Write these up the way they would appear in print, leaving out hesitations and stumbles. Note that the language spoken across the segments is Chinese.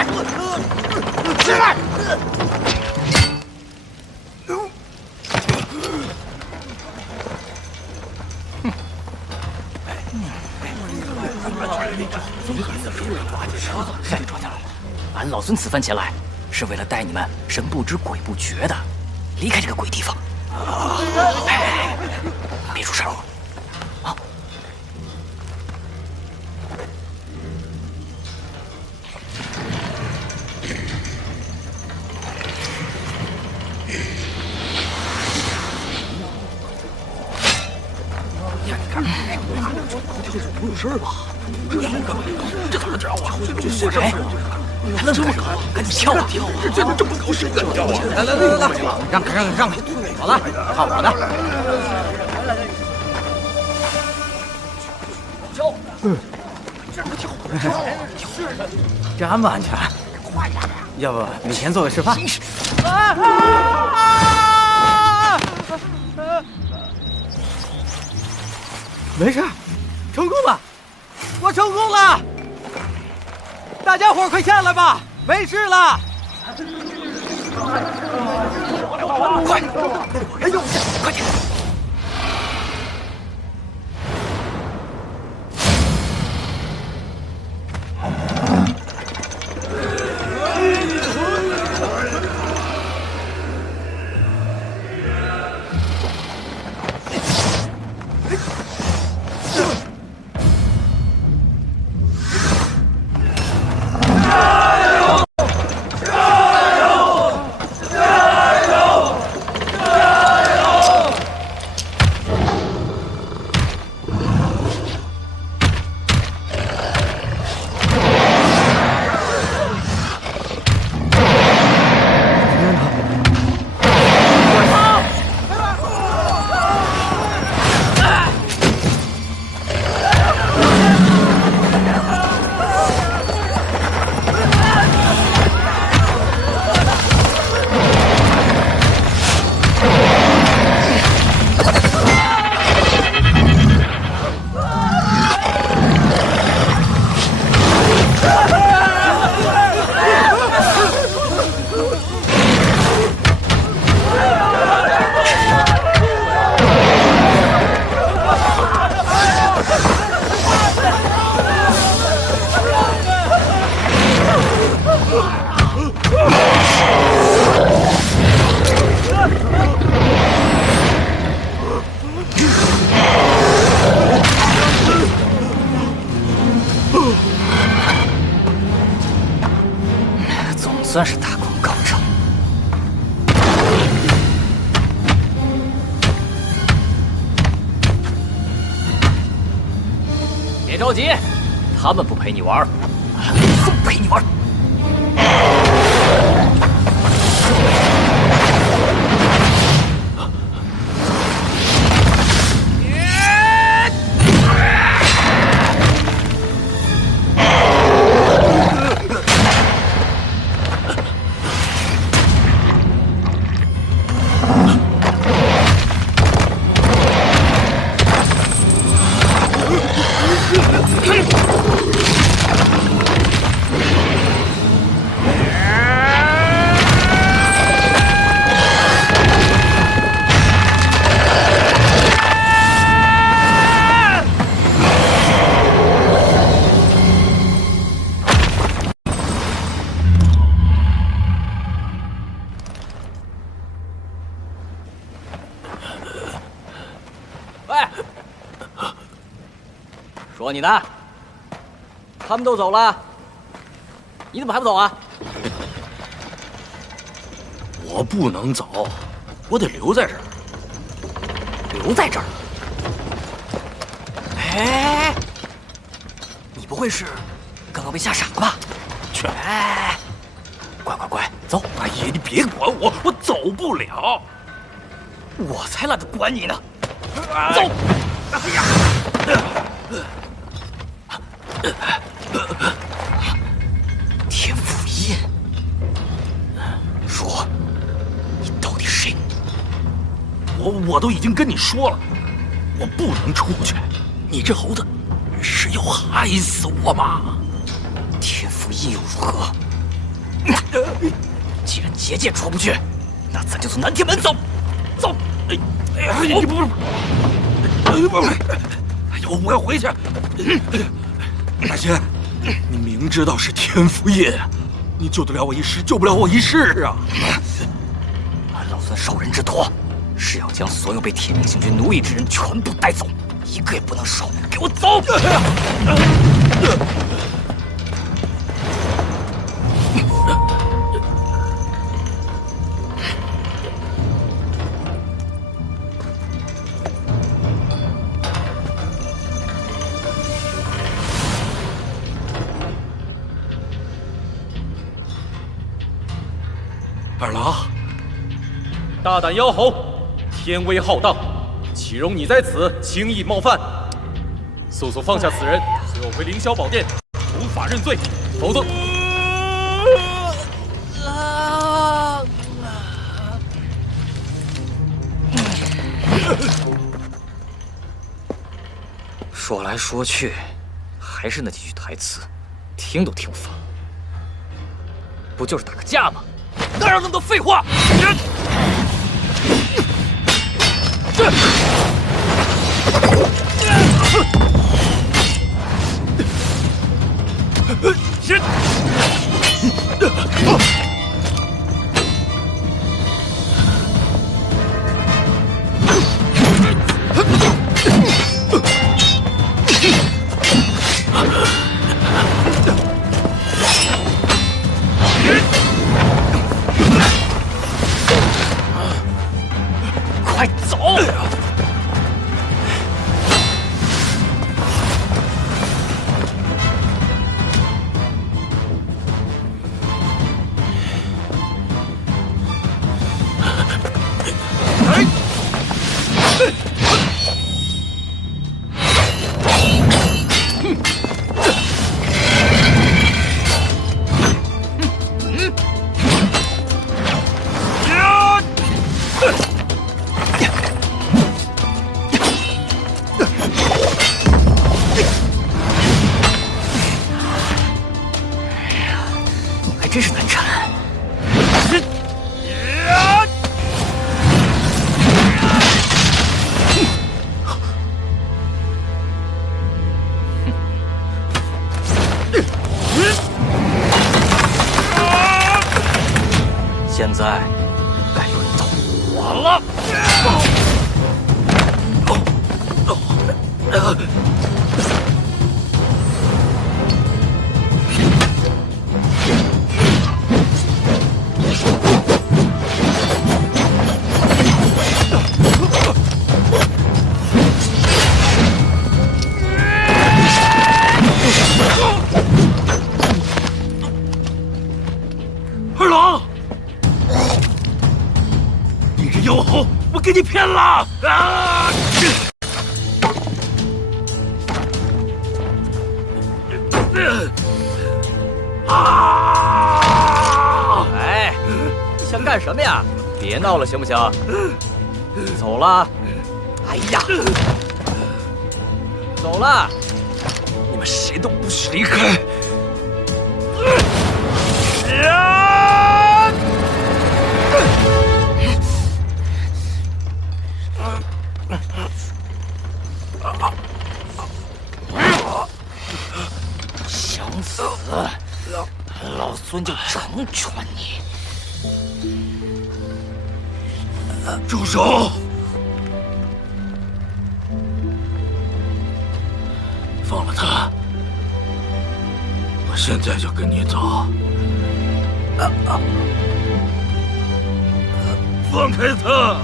来！起来！俺老孙此番前来，是为了带你们神不知鬼不觉的离开这个鬼地方。别出声啊！不有事吧？这怎么着啊？这谁？还能这么搞？赶紧跳啊！跳啊！这么搞谁敢跳啊？来，让开！好了，看我的！跳！这安不安全？要不每天做个示范？没事，成功了，我成功了！大家伙快下来吧，没事了。快！哎呦，快点！算是大功告成。别着急，他们不陪你玩，不陪你玩。说你呢？他们都走了，你怎么还不走啊？我不能走，我得留在这儿。留在这儿？哎，你不会是刚刚被吓傻了吧？去！哎，乖，走！哎呀，你别管我，我走不了。我才懒得管你呢！走！哎呀！天府印，说，你到底谁？我都已经跟你说了，我不能出去。你这猴子是要害死我吗？天府印又如何？既然结界出不去，那咱就从南天门走。走！哎呀，你不，哎呦，我要回去。大仙，你明知道是天符印，你救得了我一时，救不了我一世啊！俺老孙受人之托，是要将所有被铁命星君奴役之人全部带走，一个也不能少。给我走！二郎，大胆妖猴，天威浩荡，岂容你在此轻易冒犯？速速放下此人，随我回凌霄宝殿，伏法认罪，否则……说来说去，还是那几句台词，听都听烦。不就是打个架吗？哪有那么多废话？快走！真是难缠。现在该轮到我了。二郎，你这妖猴，我给你骗了啊！哎，你想干什么呀？别闹了，行不行？走了。哎呀，走了！你们谁都不许离开！想死，老孙就成全你！住手！放了他，我现在就跟你走。放开他！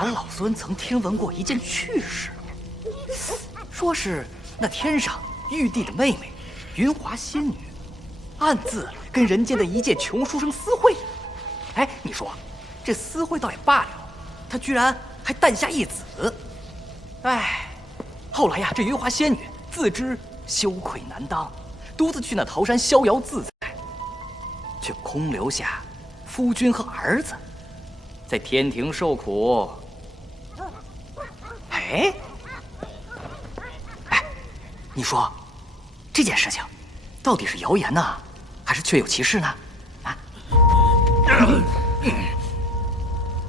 俺老孙曾听闻过一件趣事，说是那天上玉帝的妹妹云华仙女，暗自跟人间的一介穷书生私会。哎，你说这私会倒也罢了，她居然还诞下一子。哎，后来呀，这云华仙女自知羞愧难当，独自去那桃山逍遥自在，却空留下夫君和儿子，在天庭受苦。哎，你说这件事情到底是谣言呢，还是确有其事呢？啊！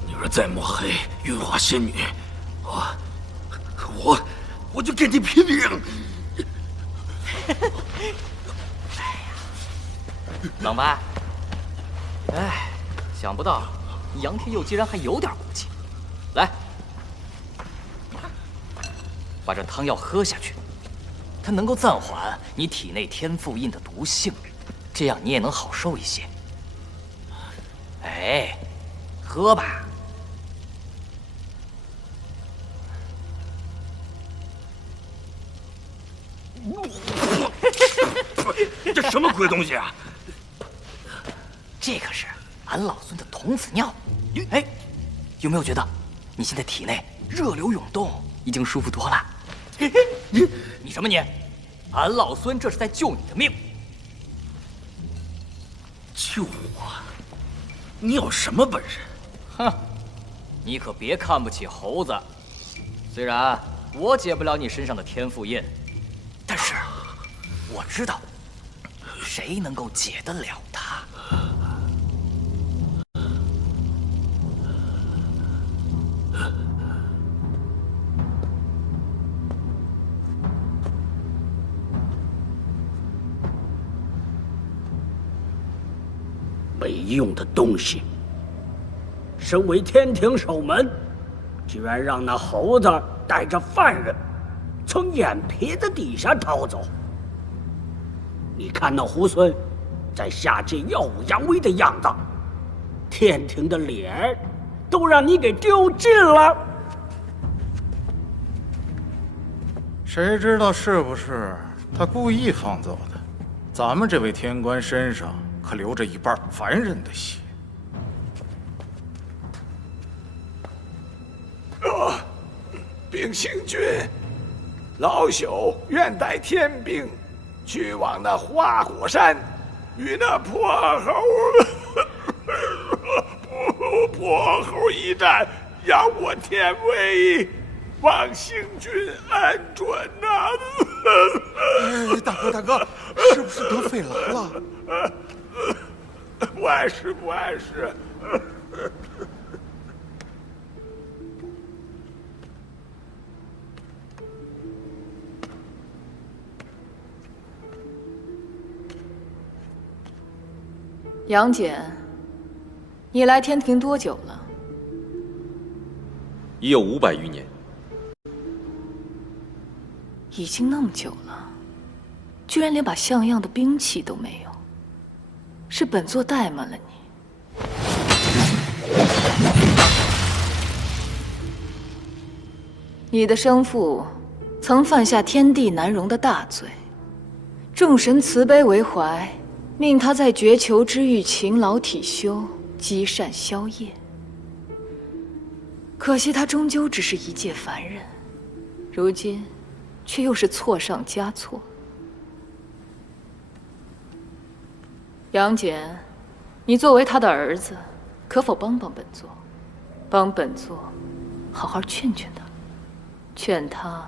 你若再抹黑云华仙女，我就跟你拼命！冷白，哎，想不到杨天佑竟然还有点骨气。来，把这汤药喝下去，它能够暂缓你体内天赋印的毒性，这样你也能好受一些。哎，喝吧。这什么鬼东西啊！这可是俺老孙的童子尿。哎，有没有觉得你现在体内热流涌动，已经舒服多了？你什么你？俺老孙这是在救你的命。救我？你有什么本事？哼，你可别看不起猴子。虽然我解不了你身上的天赋印，但是我知道谁能够解得了它。没用的东西！身为天庭守门，居然让那猴子带着犯人从眼皮子底下逃走。你看那猢狲在下界耀武扬威的样子，天庭的脸都让你给丢尽了。谁知道是不是他故意放走的？咱们这位天官身上可流着一半凡人的血。秉行君，老朽愿带天兵去往那花果山，与那破猴一战，扬我天威，望行君恩准呐！哎，大哥，是不是得肺痨了？不碍事，不碍事。杨戬，你来天庭多久了？已有500余年。已经那么久了，居然连把像样的兵器都没有，是本座怠慢了你。你的生父曾犯下天地难容的大罪，众神慈悲为怀，命他在绝求之域勤劳体修，积善消业。可惜他终究只是一介凡人，如今却又是错上加错。杨戬，你作为他的儿子，可否帮帮本座，帮本座好好劝劝他，劝他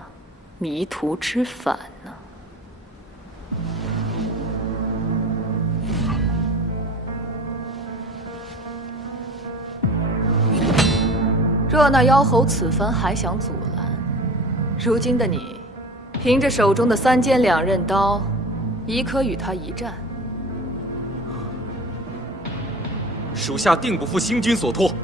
迷途知返呢？若那妖猴此番还想阻拦，如今的你，凭着手中的3尖2刃刀，已可与他一战。属下定不负星君所托。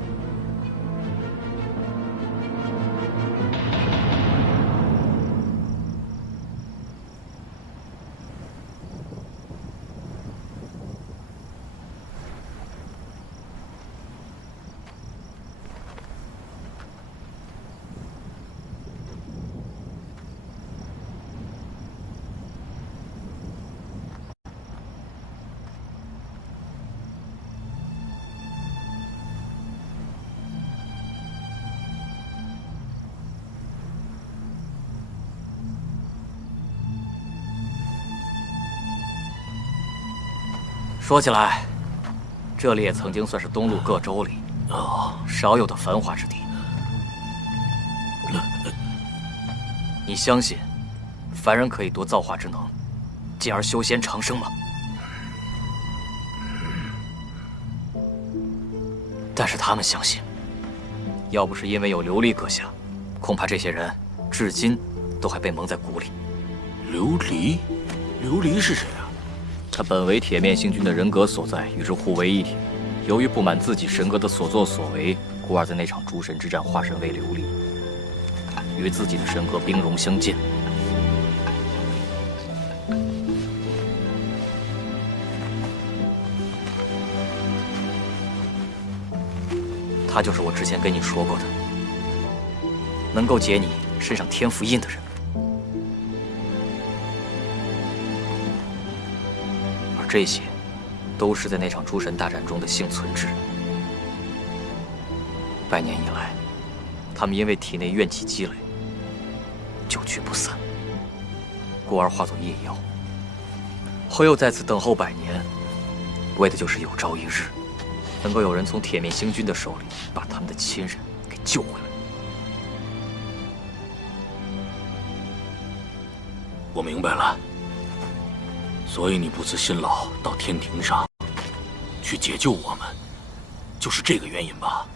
说起来，这里也曾经算是东陆各州里少有的繁华之地。你相信凡人可以夺造化之能，进而修仙长生吗？但是他们相信，要不是因为有琉璃阁下，恐怕这些人至今都还被蒙在鼓里。琉璃，琉璃是谁啊？他本为铁面星君的人格所在，与之互为一体。由于不满自己神格的所作所为，故而在那场诸神之战化身为琉璃，与自己的神格兵戎相见。他就是我之前跟你说过的，能够解你身上天符印的人。而这些，都是在那场诸神大战中的幸存之人。百年以来，他们因为体内怨气积累，久居不散，故而化作夜妖。后又在此等候百年，为的就是有朝一日，能够有人从铁面星君的手里把他们的亲人给救回来。我明白了，所以你不辞辛劳到天庭上去解救我们，就是这个原因吧？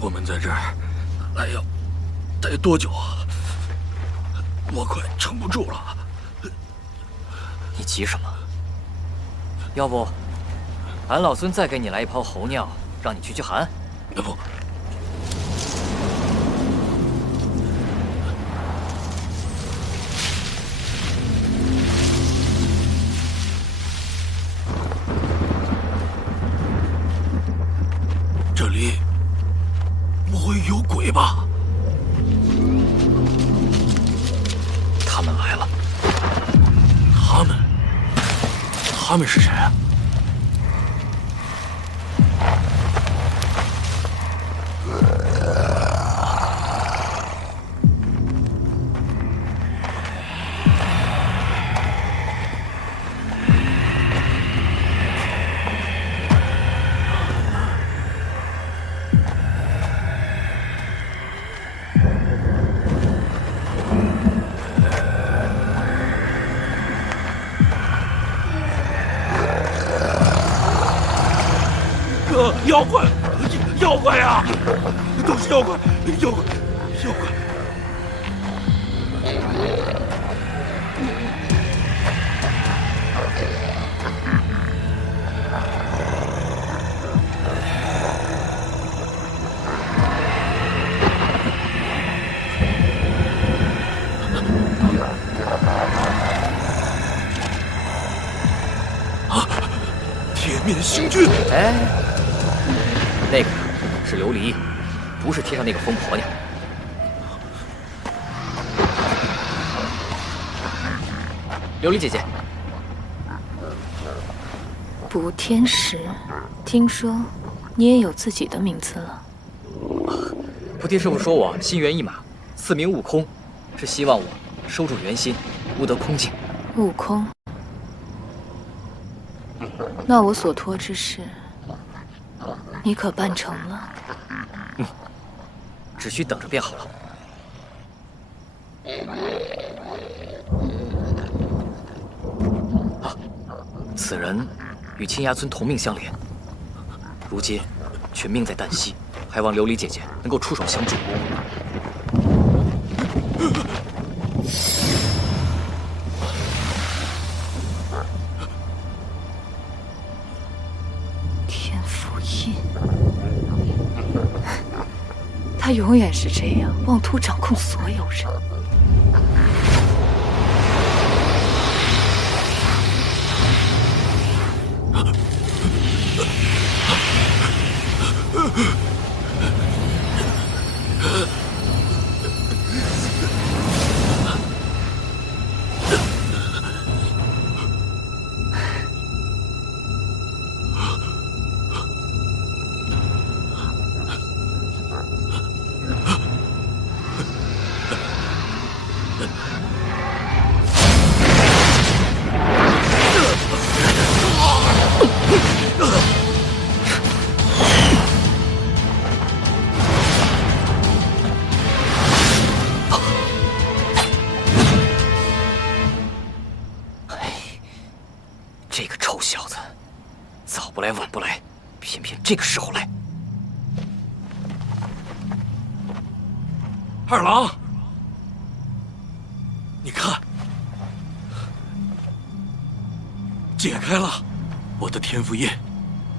我们在这儿还要待多久啊？我快撑不住了。你急什么？要不，俺老孙再给你来一泡猴尿，让你驱寒？不，这里不会有鬼吧？他们来了。他们是谁啊？妖怪，妖怪呀！都是妖怪，妖怪，妖怪！啊！铁面星君！哎。那个是琉璃，不是天上那个疯婆娘。琉璃姐姐，补天石，听说你也有自己的名字了。菩提师傅说我心猿意马，赐名悟空，是希望我收住元心，悟得空境。悟空，那我所托之事，你可办成了？只需等着便好了。啊，此人与青崖村同命相连，如今却命在旦夕，还望琉璃姐姐能够出手相助。天符印。他永远是这样，妄图掌控所有人。来晚不来，偏偏这个时候来。二郎，你看，解开了，我的天赋印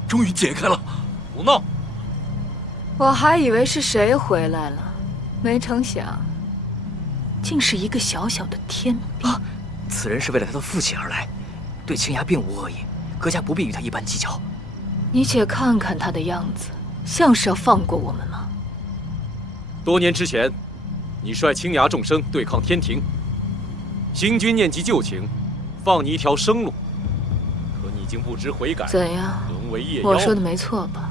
终于解开了。胡闹！我还以为是谁回来了，没成想，竟是一个小小的天兵。此人是为了他的父亲而来，对青崖并无恶意，阁下不必与他一般计较。你且看看他的样子，像是要放过我们吗？多年之前，你率青崖众生对抗天庭，星君念及旧情，放你一条生路。可你已经不知悔改，怎样？沦为夜妖。我说的没错吧？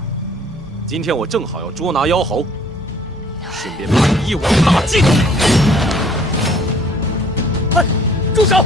今天我正好要捉拿妖猴，顺便把你一网打尽。住手！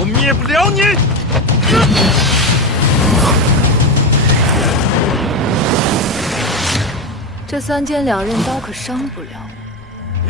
我灭不了你！这3尖2刃刀可伤不了我。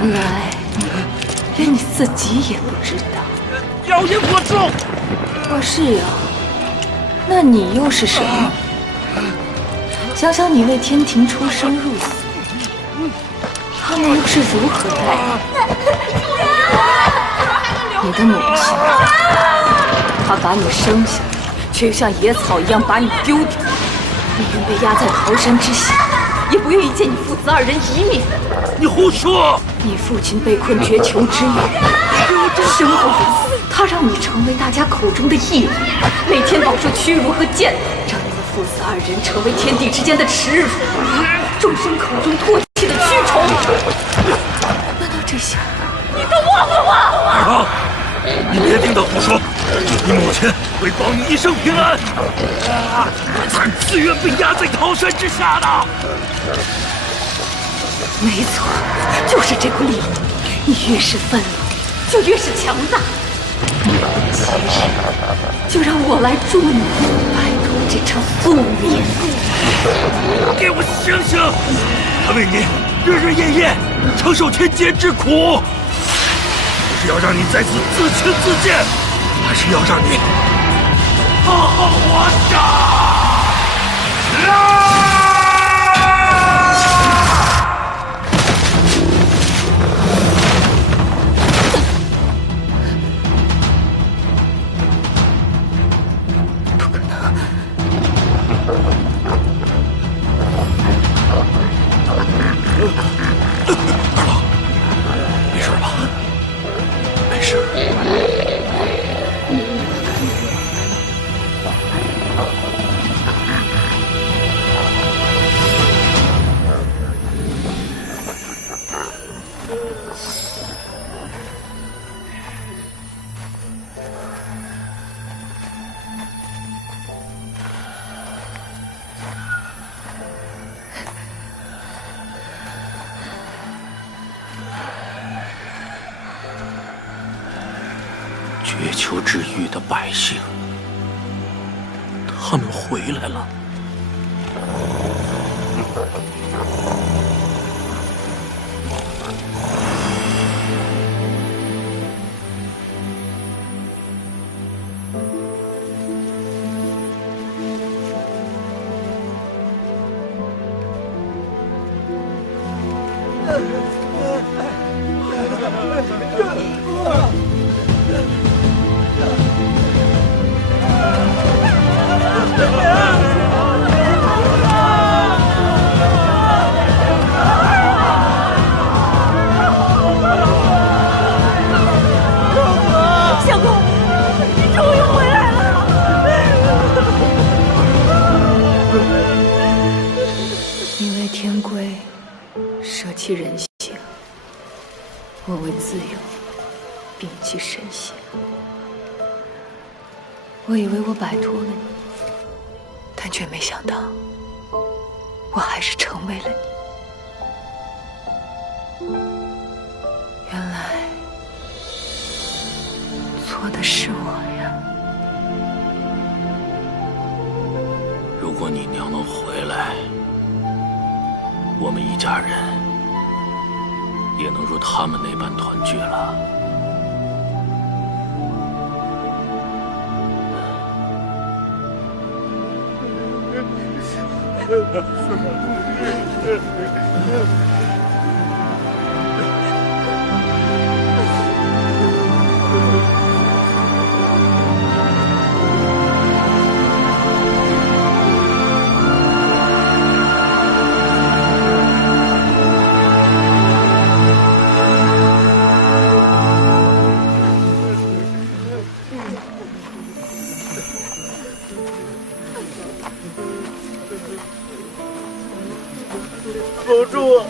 原来连你自己也不知道。妖言惑众！我是妖，那你又是什么？想想你为天庭出生入死，他们又是如何待你？你的母亲，她把你生下来，却又像野草一样把你丢掉。你愿被压在桃山之下，也不愿意见你父子2人一面。你胡说！你父亲被困绝囚之狱，生不如死，他让你成为大家口中的异类，每天饱受屈辱和践踏，让你们父子2人成为天地之间的耻辱，众生口中唾弃的蛆虫。难道这些你都忘了吗？二郎，你别听他胡说，你母亲会保你一生平安，才自愿被压在桃山之下的。没错，就是这股力量，你越是愤怒，就越是强大。其实，就让我来助你摆脱这场宿命。给我醒醒！他为你日日夜夜承受天劫之苦，是要让你再次自轻自贱，还是要让你好好活着？二郎，没事吧？没事。月球之域的百姓，他们回来了。我为自由摒弃身形。我以为我摆脱了你，但却没想到，我还是成为了你。原来错的是我呀！如果你娘能回来，我们一家人也能如他们那般团聚了。保住我！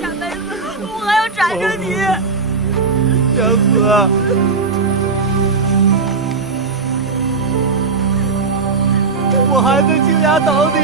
下辈子我还要缠着你。娘子，我还能倾家倒地。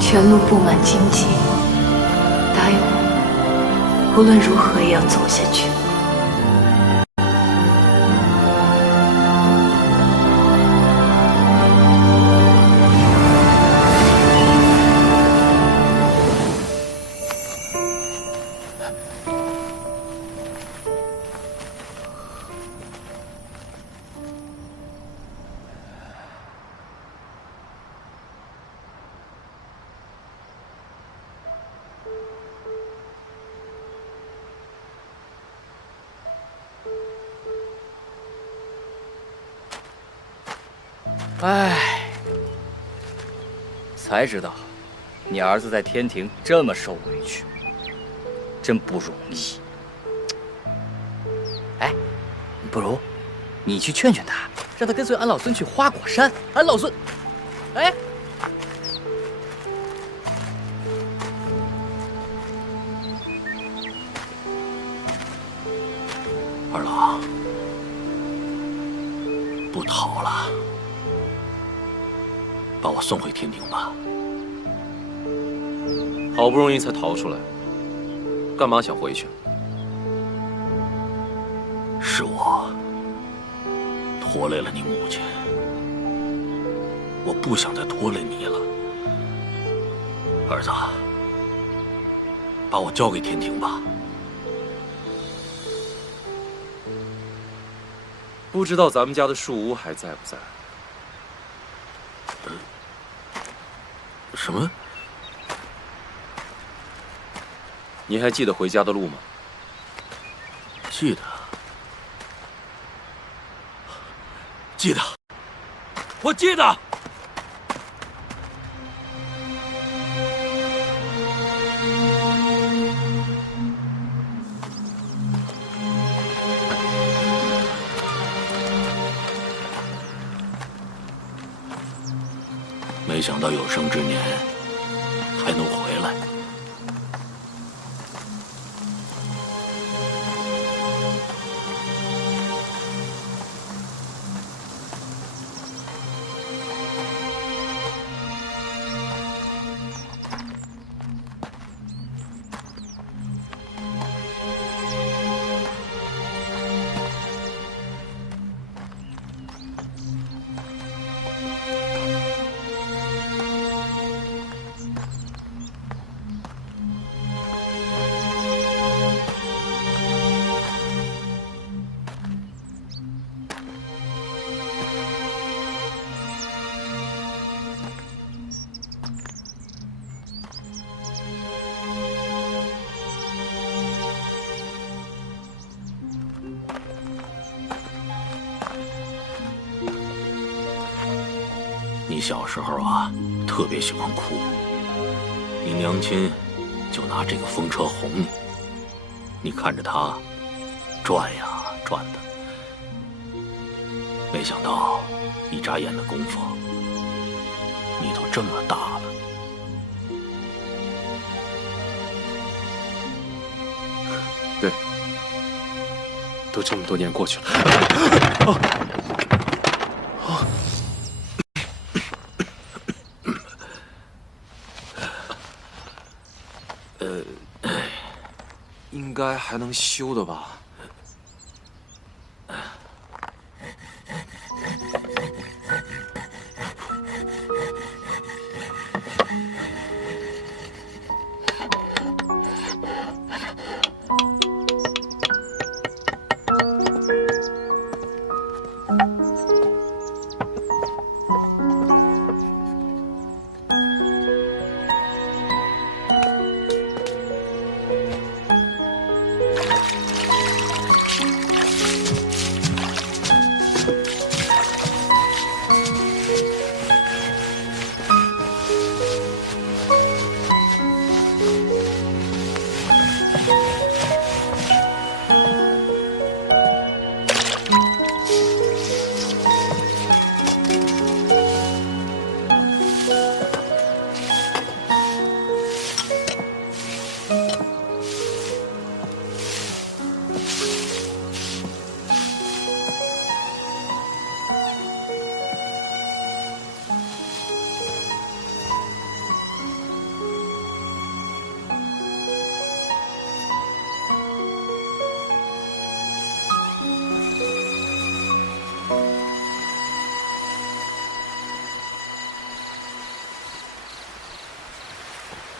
全路布满荆棘，答应我，无论如何也要走下去。唉，才知道你儿子在天庭这么受委屈，真不容易。哎，不如你去劝劝他，让他跟随俺老孙去花果山。俺老孙，哎，二郎，不逃了。把我送回天庭吧。好不容易才逃出来，干嘛想回去？是我拖累了你母亲，我不想再拖累你了。儿子，把我交给天庭吧。不知道咱们家的树屋还在不在？什么？你还记得回家的路吗？记得，记得，我记得。没想到有生之年还能回来。你小时候啊，特别喜欢哭，你娘亲就拿这个风车哄你，你看着它转呀转的，没想到一眨眼的功夫，你都这么大了。对，都这么多年过去了。应该还能修的吧？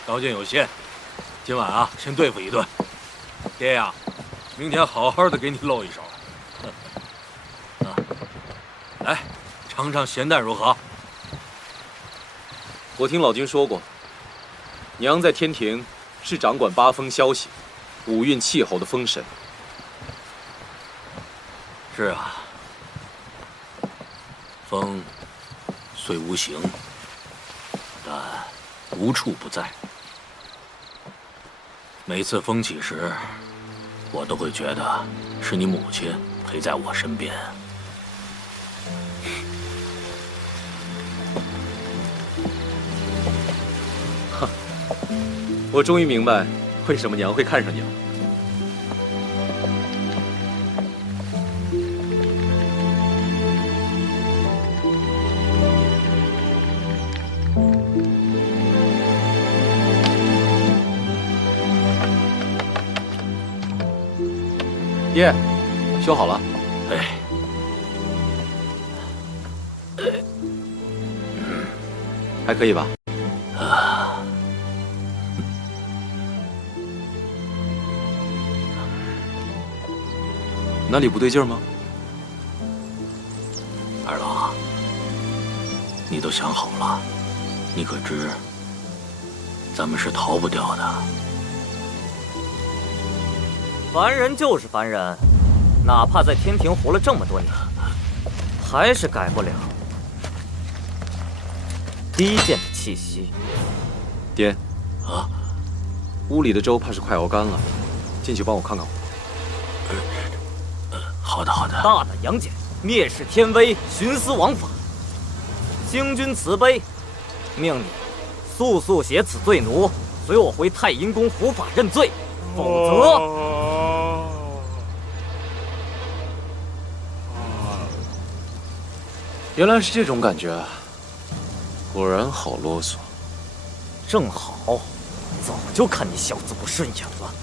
条件有限，今晚啊，先对付一顿。爹呀，明天好好的给你露一手。啊，来，尝尝咸蛋如何？我听老君说过，娘在天庭是掌管八风消息、五运气候的风神。是啊，风虽无形，但无处不在。每次风起时，我都会觉得是你母亲陪在我身边。哼，我终于明白为什么娘会看上你了。爹，修好了。哎，还可以吧？啊，哪里不对劲吗？二郎，你都想好了？你可知，咱们是逃不掉的。凡人就是凡人，哪怕在天庭活了这么多年，还是改不了低贱的气息。爹，屋里的粥怕是快熬干了，进去帮我看看火。好的，好的。大胆杨戬，蔑视天威，徇私枉法。星君慈悲，命你速速写此罪奴，随我回太阴宫伏法认罪，否则……原来是这种感觉啊！果然好啰嗦。正好，早就看你小子不顺眼了。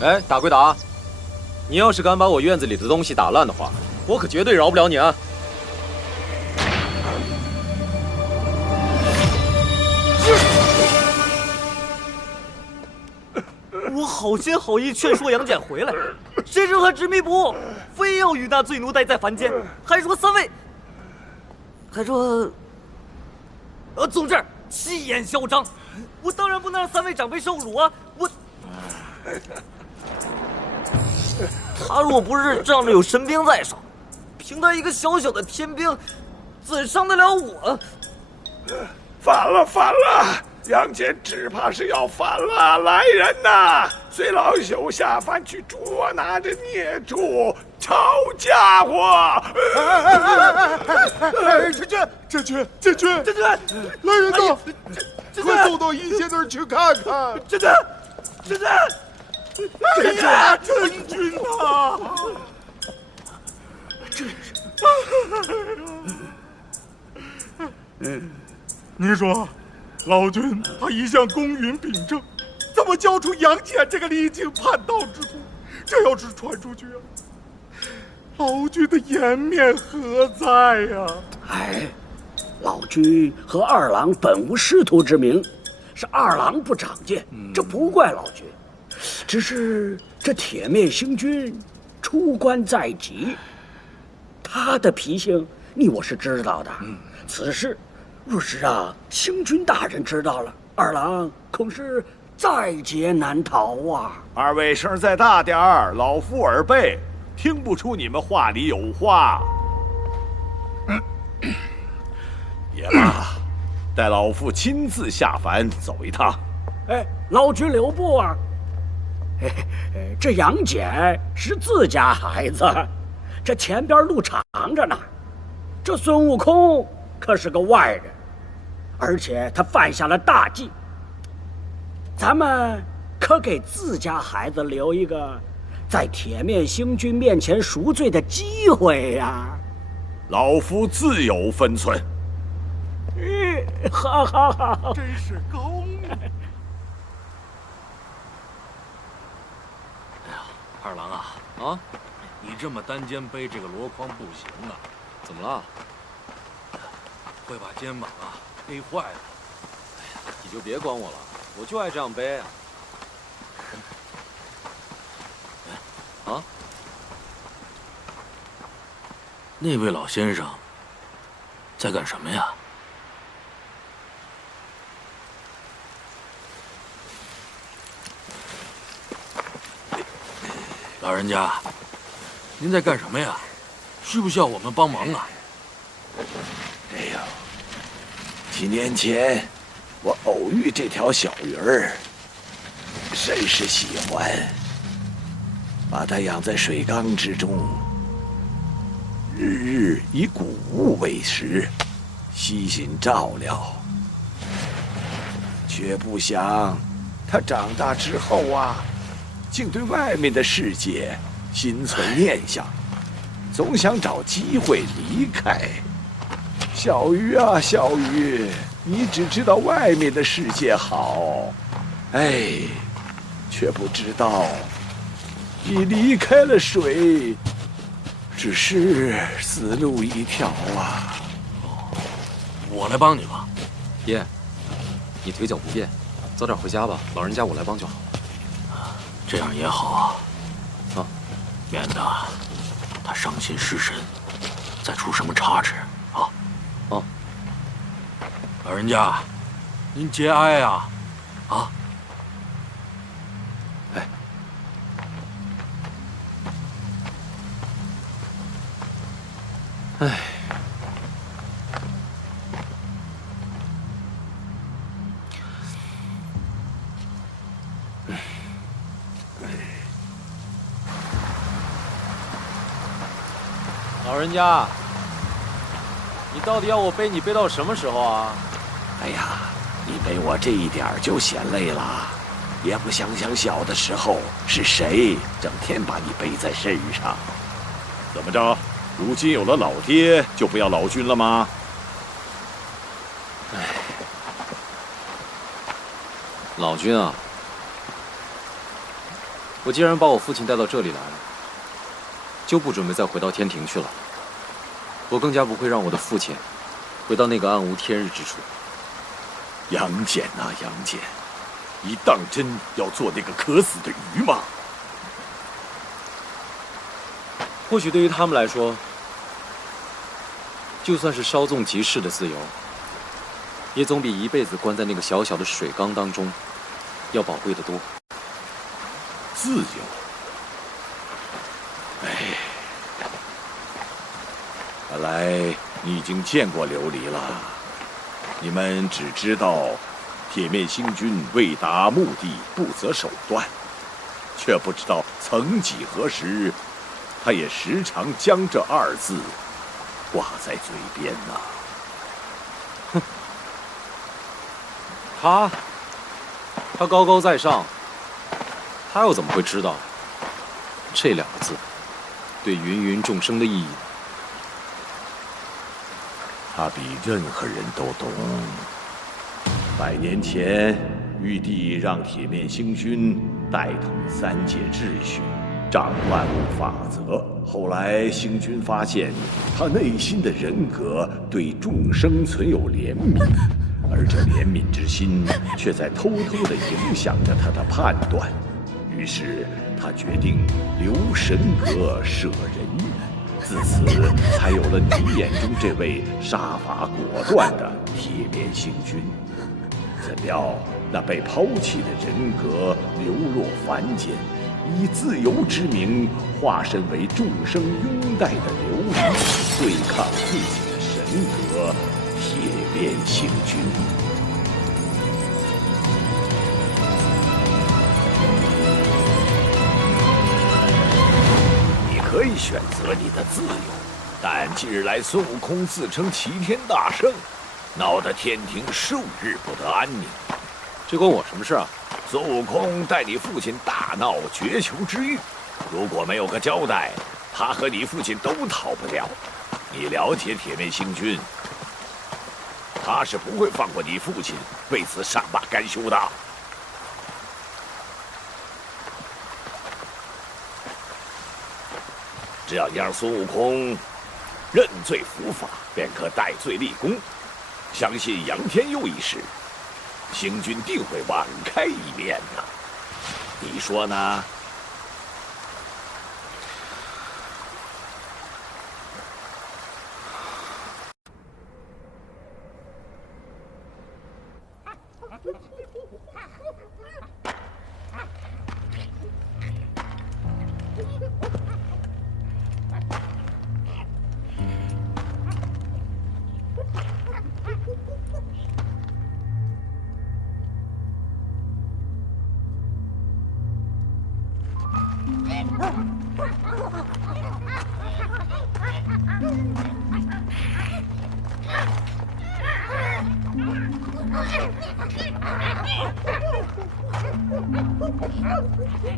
哎，打归打，你要是敢把我院子里的东西打烂的话，我可绝对饶不了你啊！我好心好意劝说杨戬回来，谁知他执迷不悟，非要与那罪奴待在凡间，还说三位，还说，总之气焰嚣张，我当然不能让三位长辈受辱啊！他若不是仗着有神兵在手，凭他一个小小的天兵，怎伤得了我？反了！杨戬只怕是要反了！来人呐，随老朽下凡去捉拿这孽畜！抄家伙！这君，来人呐，快送到一仙那儿去看看！这呀，真君呐！你说，老君他一向公允秉正，怎么教出杨戬这个离经叛道之徒？这要是传出去啊，老君的颜面何在呀？老君和二郎本无师徒之名，是二郎不长进，这不怪老君。只是这铁面星君出关在即，他的脾性你我是知道的。此事若是让星君大人知道了，二郎恐是在劫难逃啊！二位声再大点儿，老夫耳背，听不出你们话里有话。也罢，待老夫亲自下凡走一趟。老君留步啊！这杨戬是自家孩子，这前边路长着呢。这孙悟空可是个外人，而且他犯下了大忌。咱们可给自家孩子留一个在铁面星君面前赎罪的机会呀！老夫自有分寸。好，真是公平。二郎啊，你这么单肩背这个箩筐不行啊！怎么了？会把肩膀背坏了。你就别管我了，我就爱这样背。那位老先生在干什么呀？老人家，您在干什么呀？需不需要我们帮忙啊？几年前，我偶遇这条小鱼儿，甚是喜欢，把它养在水缸之中，日日以谷物为食，悉心照料。却不想，它长大之后竟对外面的世界心存念想，总想找机会离开。小鱼啊，小鱼，你只知道外面的世界好，却不知道你离开了水，只是死路一条啊！我来帮你吧。爹，你腿脚不便，早点回家吧。老人家我来帮就好。这样也好啊，免得他伤心失神，再出什么差池啊！老人家，您节哀啊！老人家，你到底要我背你背到什么时候啊？哎呀，你背我这一点就嫌累了，也不想想小的时候是谁整天把你背在身上。怎么着？如今有了老爹，就不要老君了吗？哎，老君啊，我既然把我父亲带到这里来了，就不准备再回到天庭去了。我更加不会让我的父亲回到那个暗无天日之处。杨戬啊，杨戬，你当真要做那个可死的鱼吗？或许对于他们来说，就算是稍纵即逝的自由，也总比一辈子关在那个小小的水缸当中要宝贵得多。自由？哎，看来你已经见过琉璃了。你们只知道铁面星君为达目的不择手段，却不知道曾几何时，他也时常将这二字挂在嘴边呐。哼，他高高在上，他又怎么会知道这两个字对芸芸众生的意义？他比任何人都懂。100年前，玉帝让铁面星君代统3界秩序，掌万物法则。后来，星君发现他内心的人格对众生存有怜悯，而这怜悯之心却在偷偷地影响着他的判断。于是，他决定留神格，舍人意。自此，才有了你眼中这位杀伐果断的铁面星君。怎料那被抛弃的人格流落凡间，以自由之名化身为众生拥戴的琉璃，对抗自己的神格铁面星君。可以选择你的自由，但近日来孙悟空自称齐天大圣，闹得天庭数日不得安宁。这关我什么事啊？孙悟空带你父亲大闹绝球之域，如果没有个交代，他和你父亲都逃不掉。你了解铁面星君，他是不会放过你父亲，为此善罢甘休的。只要你让孙悟空认罪伏法，便可戴罪立功。相信杨天佑一事，星君定会网开一面的。你说呢？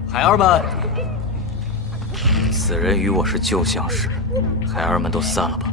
孩儿们，此人与我是旧相识，孩儿们都散了吧。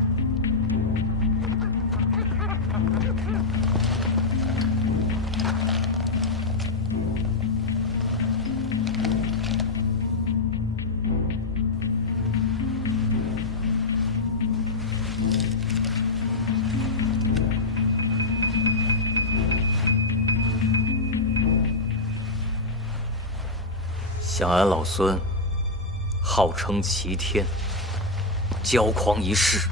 想俺老孙号称齐天，骄狂一世，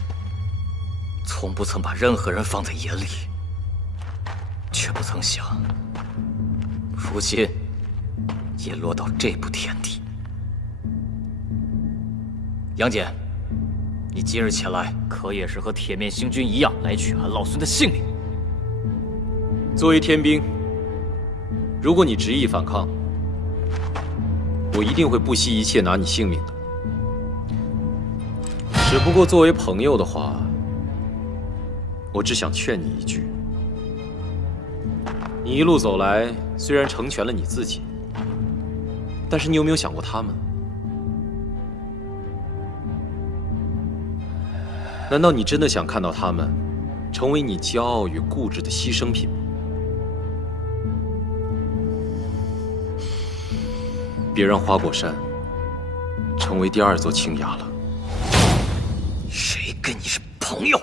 从不曾把任何人放在眼里，却不曾想，如今也落到这步田地。杨戬，你今日前来，可也是和铁面星君一样来取俺老孙的性命？作为天兵，如果你执意反抗，我一定会不惜一切拿你性命的。只不过作为朋友的话，我只想劝你一句：你一路走来，虽然成全了你自己，但是你有没有想过他们？难道你真的想看到他们成为你骄傲与固执的牺牲品吗？别让花果山成为第二座青崖了。谁跟你是朋友？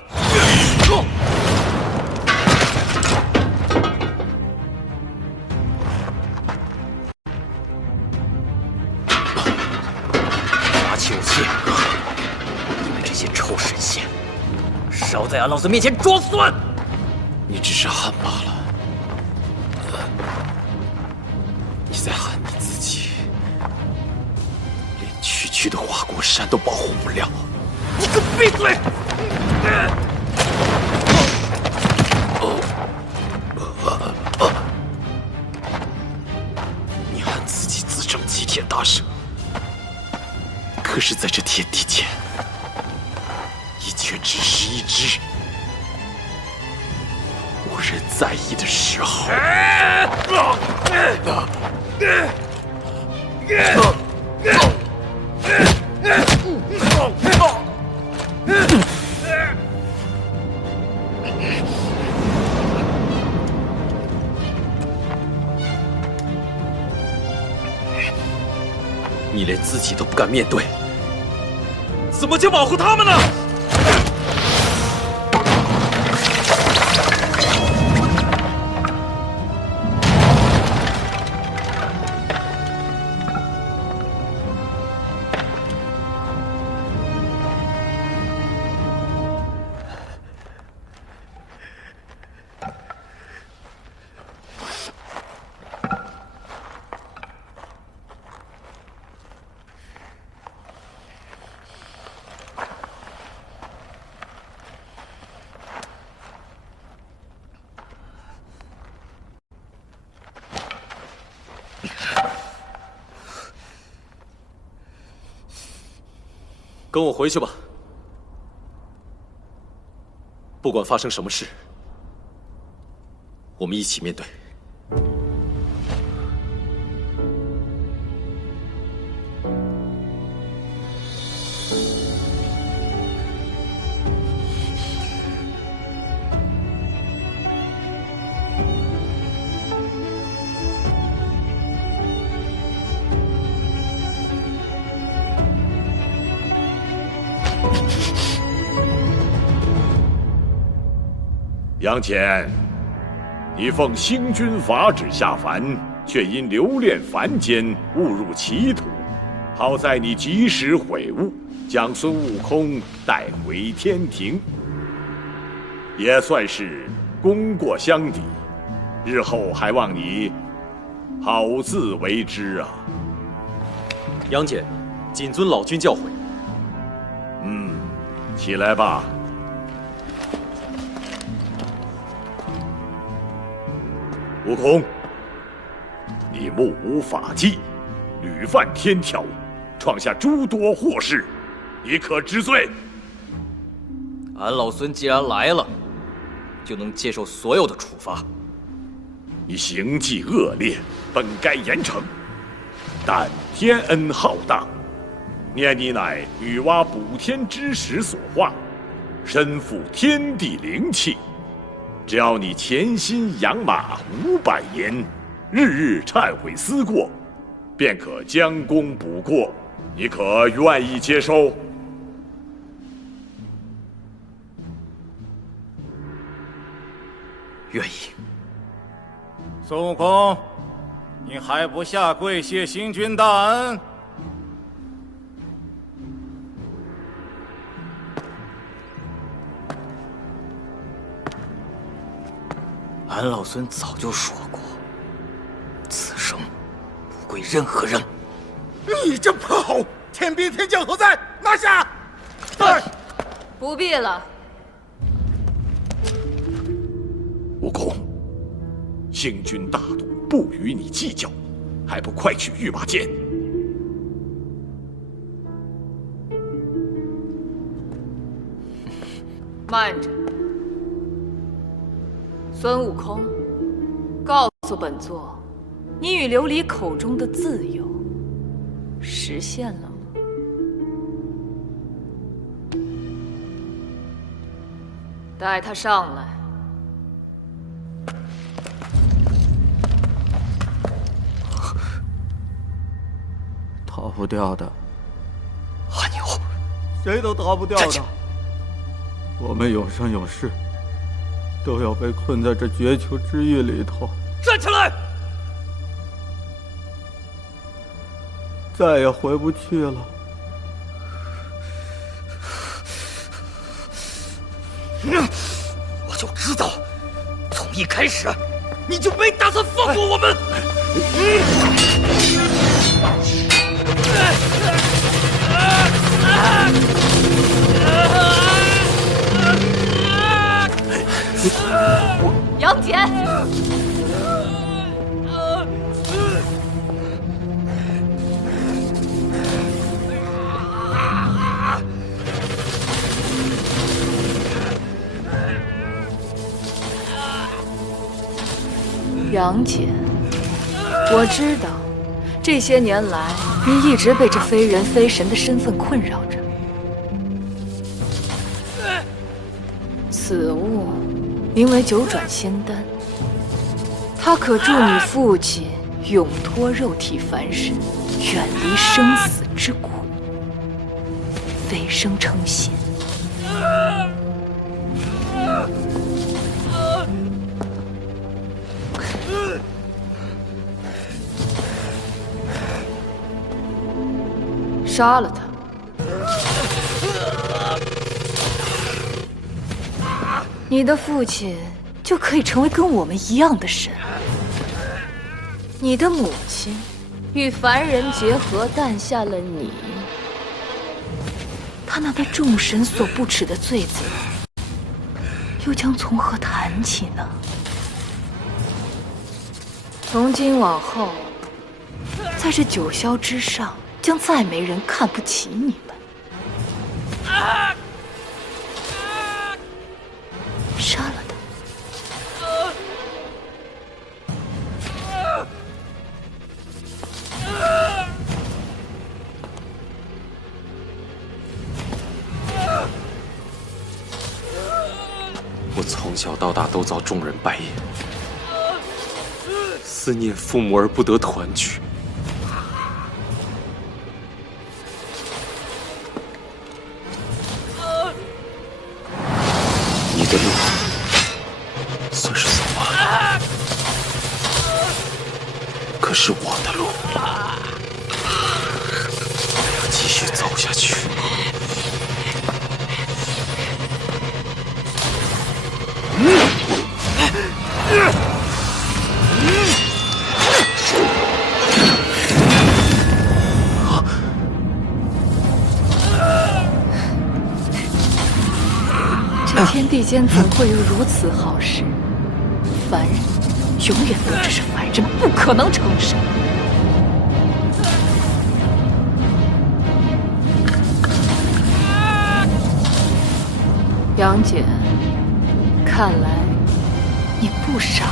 拿起武器！你们这些臭神仙，少在俺老孙面前装孙！你只是喊罢了，你在喊你自己，连区区的花果山都保护不了。你给我闭嘴！你喊自己自称齐天大圣，可是在这天地间，你却只是一只无人在意的石猴。你连自己都不敢面对，怎么就保护他们呢？跟我回去吧，不管发生什么事，我们一起面对。杨戬，你奉星君法旨下凡，却因留恋凡间，误入歧途。好在你及时悔悟，将孙悟空带回天庭，也算是功过相抵。日后还望你好自为之啊！杨戬，谨遵老君教诲。起来吧。悟空，你目无法纪，屡犯天条，创下诸多祸事，你可知罪？俺老孙既然来了，就能接受所有的处罚。你行迹恶劣，本该严惩，但天恩浩大，念你乃女娲补天之时所化，身负天地灵气。只要你潜心养马500年，日日忏悔思过，便可将功补过。你可愿意接受？愿意。孙悟空，你还不下跪谢星君大恩？俺老孙早就说过，此生不归任何人。你这泼猴，天兵天将何在？拿下！不必了。悟空，星君大度，不与你计较，还不快去御马监！慢着，孙悟空，告诉本座，你与琉璃口中的自由实现了吗？带他上来。逃不掉的，阿牛，谁都逃不掉的。我们有生有世，都要被困在这绝秋之域里头。站起来！再也回不去了。我就知道，从一开始你就没打算放过我们。杨戬，杨戬，我知道，这些年来你一直被这非人非神的身份困扰着。此物名为九转仙丹，它可助你父亲永脱肉体凡身，远离生死之苦，飞升成仙。杀了他！你的父亲就可以成为跟我们一样的神。你的母亲与凡人结合，诞下了你。他那被众神所不齿的罪责，又将从何谈起呢？从今往后，在这九霄之上，将再没人看不起你们。杀了他！我从小到大都遭众人白眼，思念父母而不得团聚。你的路算是走完了，可是我的路，我要继续走下去。这天地间怎会有如此好事？凡人永远都只是凡人，不可能成神。杨戬，看来你不傻了。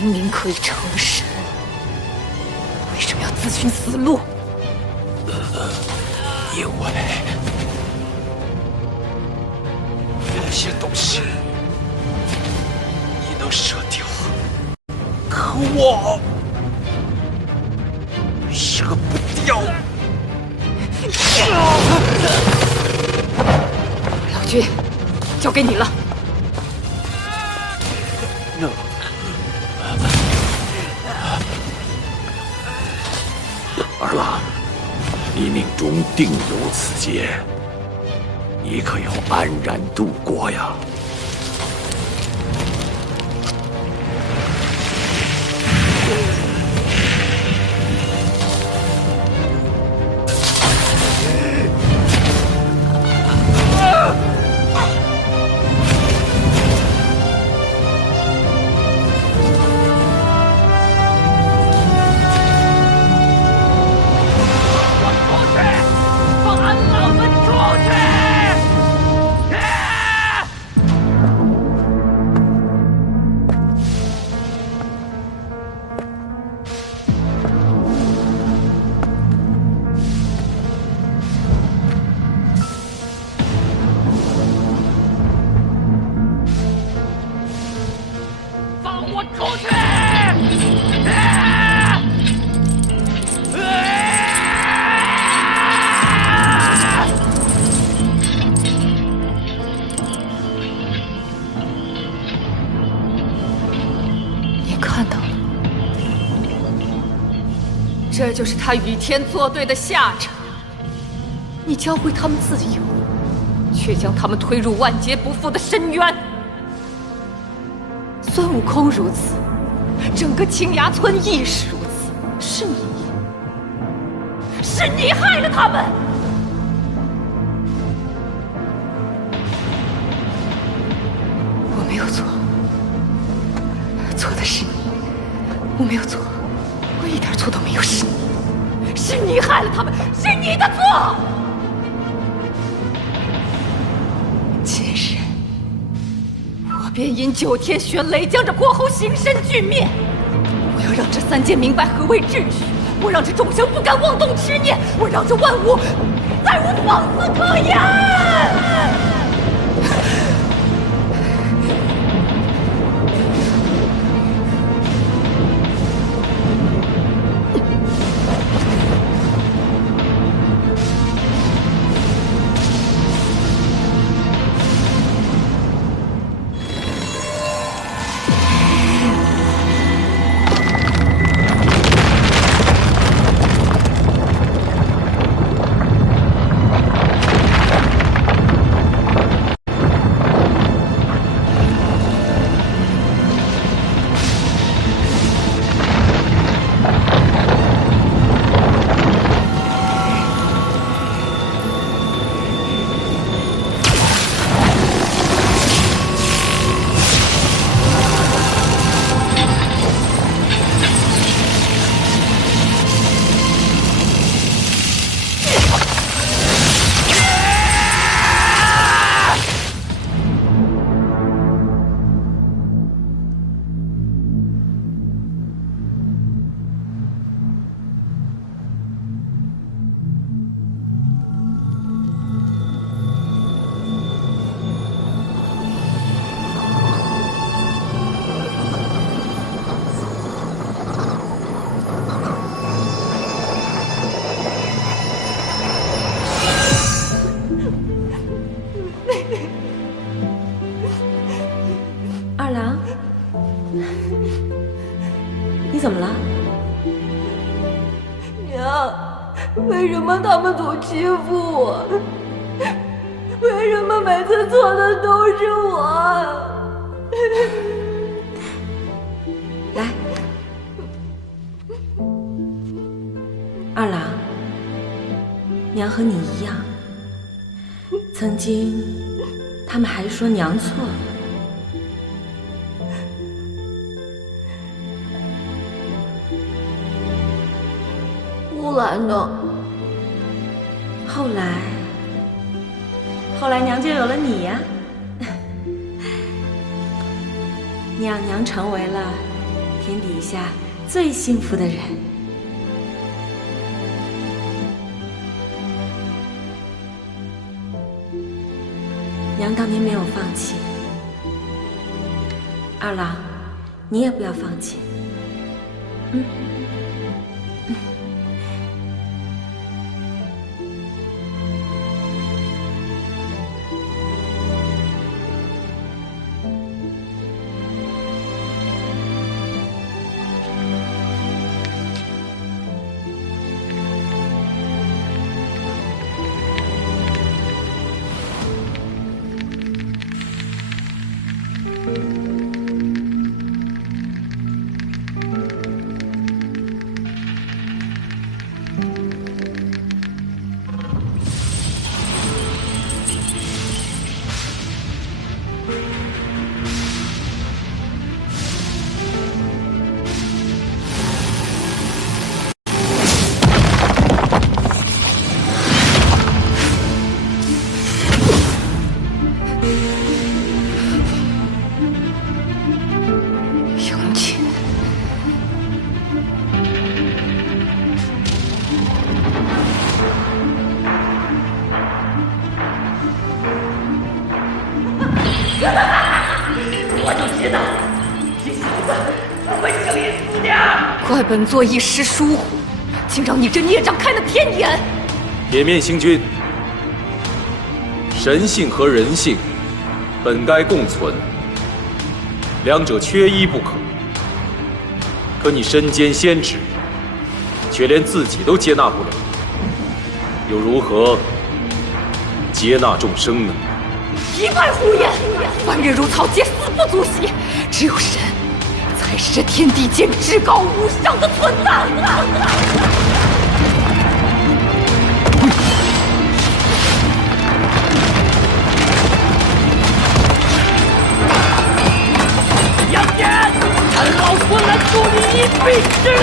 明明可以成神，为什么要自寻死路？因为有些东西你能舍掉，可我舍不掉。老君，交给你了。二郎，你命中定有此劫，你可要安然度过呀。这就是他与天作对的下场。你教会他们自由，却将他们推入万劫不复的深渊。孙悟空如此，整个青崖村亦是如此。是你害了他们。我没有错，错的是你。我没有错，我一点错都没有，是你害了他们，是你的错。今日我便引9天玄雷将这泼猴形身俱灭。我要让这三界明白何为秩序，我让这众生不敢妄动痴念，我让这万物再无放肆可言。你怎么了？娘，为什么他们总欺负我？为什么每次错的都是我？来，二郎，娘和你一样，曾经他们还说娘错了。乌兰呢？后来娘就有了你呀。你让娘成为了天底下最幸福的人。娘当年没有放弃，二郎，你也不要放弃。怪本座一时疏忽，竟让你这孽障开了天眼。铁面星君，神性和人性本该共存，两者缺一不可。可你身兼仙职，却连自己都接纳不了，又如何接纳众生呢？一派胡言！凡人如草芥，死不足惜。只有神，才是这天地间至高无上的存在。杨戬，俺老孙来助你一臂之力！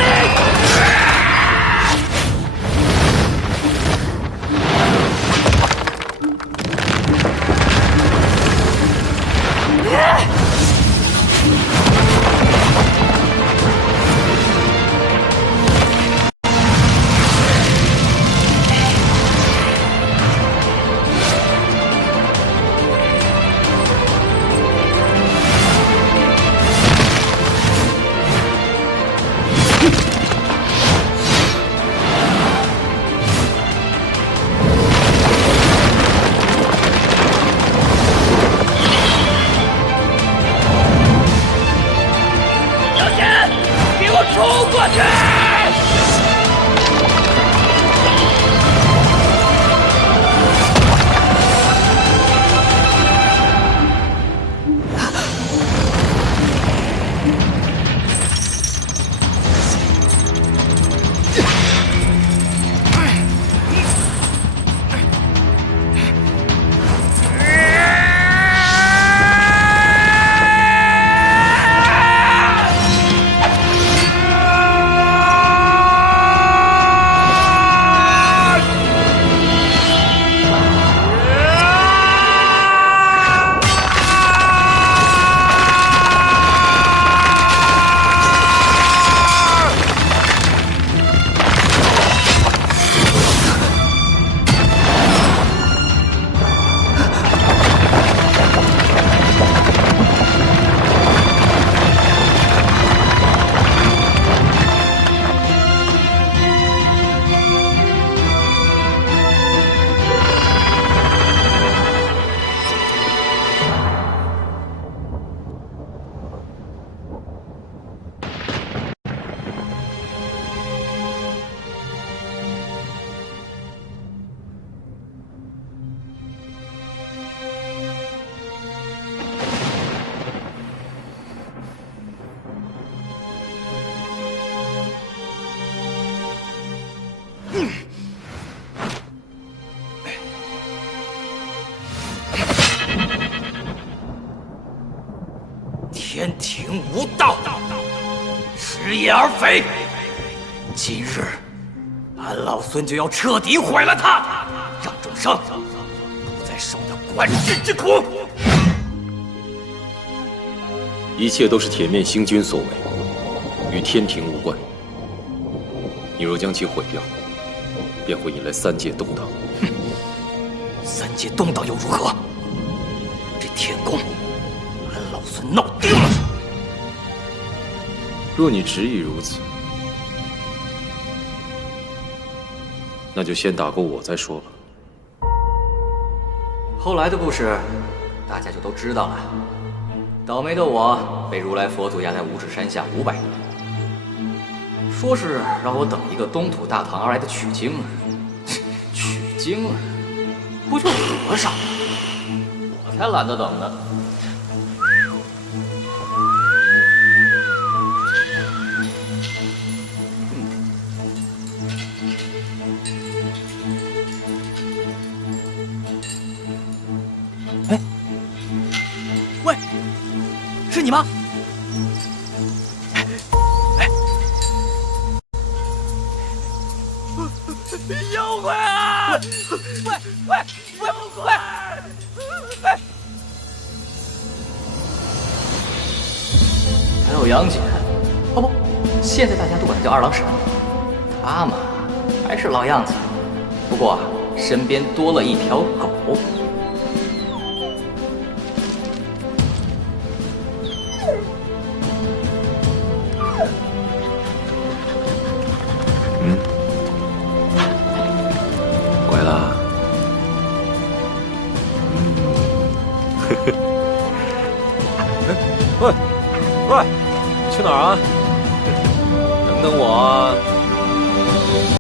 天庭无道，是也而非。今日，俺老孙就要彻底毁了他，让众生不再受那管制之苦。一切都是铁面星君所为，与天庭无关。你若将其毁掉，便会引来三界动荡。哼，三界动荡又如何？这天宫，俺老孙闹定了。若你执意如此，那就先打过我再说吧。后来的故事，大家就都知道了。倒霉的我被如来佛祖压在五指山下500年，说是让我等一个东土大唐而来的取经儿。取经儿，不就是和尚？我才懒得等呢。喂，是你吗？妖怪啊！喂！还有杨戬，哦不，现在大家都管他叫二郎神。他嘛，还是老样子，不过身边多了一条狗。乖啦。喂，你去哪儿啊？等等我啊！